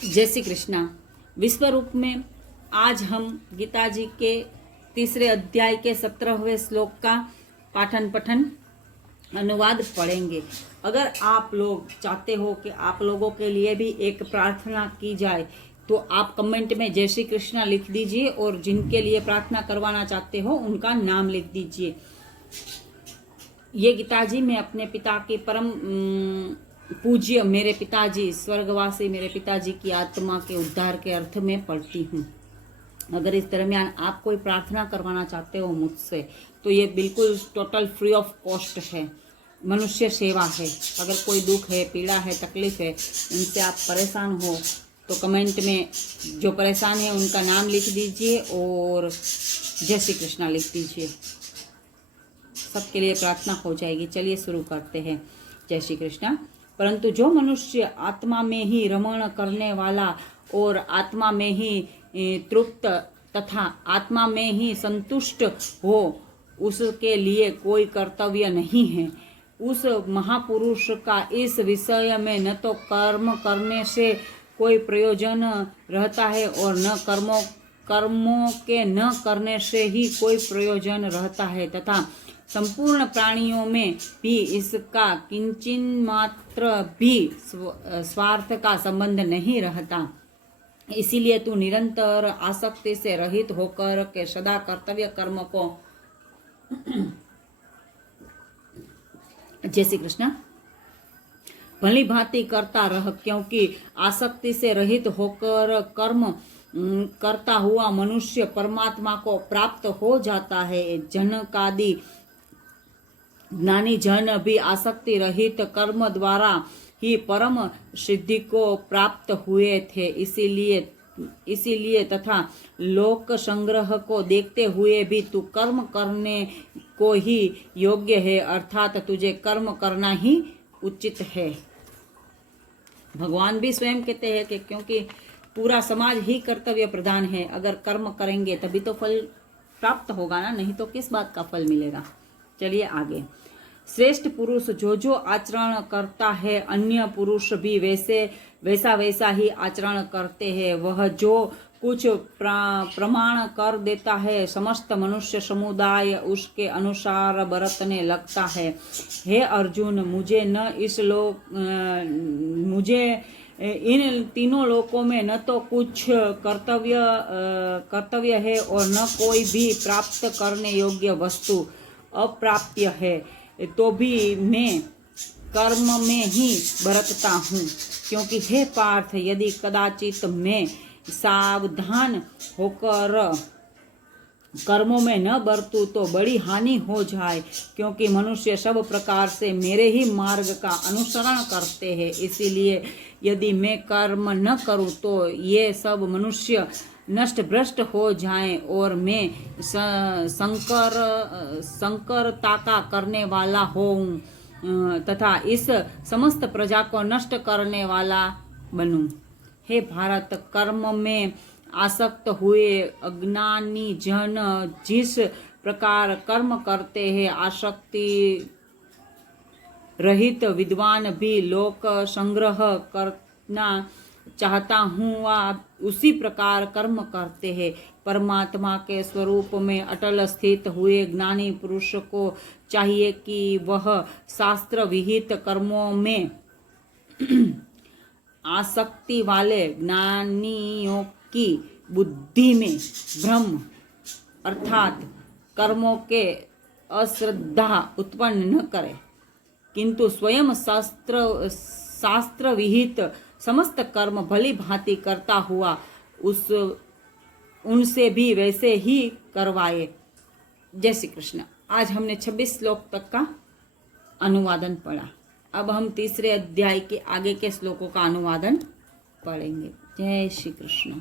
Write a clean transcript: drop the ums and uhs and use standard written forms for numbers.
जय श्री कृष्णा। विश्व रूप में आज हम गीता जी के तीसरे अध्याय के 17वें श्लोक का पाठन पठन अनुवाद पढ़ेंगे। अगर आप लोग चाहते हो कि आप लोगों के लिए भी एक प्रार्थना की जाए तो आप कमेंट में जय श्री कृष्णा लिख दीजिए और जिनके लिए प्रार्थना करवाना चाहते हो उनका नाम लिख दीजिए। ये गीता जी मैं अपने पिता के परम पूज्य मेरे पिताजी स्वर्गवासी मेरे पिताजी की आत्मा के उद्धार के अर्थ में पढ़ती हूँ। अगर इस दरमियान आप कोई प्रार्थना करवाना चाहते हो मुझसे तो ये बिल्कुल टोटल फ्री ऑफ कॉस्ट है, मनुष्य सेवा है। अगर कोई दुख है, पीड़ा है, तकलीफ है, इनसे आप परेशान हो तो कमेंट में जो परेशान है उनका नाम लिख दीजिए और जय श्री कृष्णा लिख दीजिए। सबके लिए प्रार्थना हो जाएगी। चलिए शुरू करते हैं। जय श्री कृष्णा। परंतु जो मनुष्य आत्मा में ही रमण करने वाला और आत्मा में ही तृप्त तथा आत्मा में ही संतुष्ट हो, उसके लिए कोई कर्तव्य नहीं है। उस महापुरुष का इस विषय में न तो कर्म करने से कोई प्रयोजन रहता है और न कर्मों के न करने से ही कोई प्रयोजन रहता है, तथा संपूर्ण प्राणियों में भी इसका किंचिन मात्र भी स्वार्थ का संबंध नहीं रहता। इसीलिए तू निरंतर आसक्ति से रहित होकर के सदा कर्तव्य कर्म को जय श्री कृष्ण भली भांति करता रह, क्योंकि आसक्ति से रहित होकर कर्म करता हुआ मनुष्य परमात्मा को प्राप्त हो जाता है। जनकादि ज्ञानी जन भी आसक्ति रहित कर्म द्वारा ही परम सिद्धि को प्राप्त हुए थे। इसीलिए तथा लोक संग्रह को देखते हुए भी तू कर्म करने को ही योग्य है, अर्थात तुझे कर्म करना ही उचित है। भगवान भी स्वयं कहते हैं कि क्योंकि पूरा समाज ही कर्तव्य प्रधान है, अगर कर्म करेंगे तभी तो फल प्राप्त होगा ना, नहीं तो किस बात का फल मिलेगा। चलिए आगे। श्रेष्ठ पुरुष जो आचरण करता है, अन्य पुरुष भी वैसा ही आचरण करते हैं। वह जो कुछ प्रमाण कर देता है, समस्त मनुष्य समुदाय उसके अनुसार बरतने लगता है। हे अर्जुन, मुझे इन तीनों लोकों में न तो कुछ कर्तव्य है और न कोई भी प्राप्त करने योग्य वस्तु अप्राप्य है, तो भी मैं कर्म में ही बरतता हूँ। क्योंकि हे पार्थ, यदि कदाचित मैं सावधान होकर कर्मों में न बरतूं तो बड़ी हानि हो जाए, क्योंकि मनुष्य सब प्रकार से मेरे ही मार्ग का अनुसरण करते हैं। इसीलिए यदि मैं कर्म न करूं तो ये सब मनुष्य नष्ट भ्रष्ट हो जाएं और मैं संकरता का करने वाला होऊं तथा इस समस्त प्रजा को नष्ट करने वाला बनूं। हे भारत, कर्म में आसक्त हुए अज्ञानी जन जिस प्रकार कर्म करते हैं, आसक्ति रहित विद्वान भी लोक संग्रह करना चाहता हूँ वह उसी प्रकार कर्म करते हैं। परमात्मा के स्वरूप में अटल स्थित हुए ज्ञानी पुरुष को चाहिए कि वह शास्त्र विहित कर्मों में आसक्ति वाले ज्ञानियों की बुद्धि में भ्रम अर्थात कर्मों के अश्रद्धा उत्पन्न न करे, किंतु स्वयं शास्त्र विहित समस्त कर्म भली भांति करता हुआ उनसे भी वैसे ही करवाए। जय श्री कृष्ण। आज हमने 26 श्लोक तक का अनुवादन पढ़ा। अब हम तीसरे अध्याय के आगे के श्लोकों का अनुवादन पढ़ेंगे। जय श्री कृष्ण।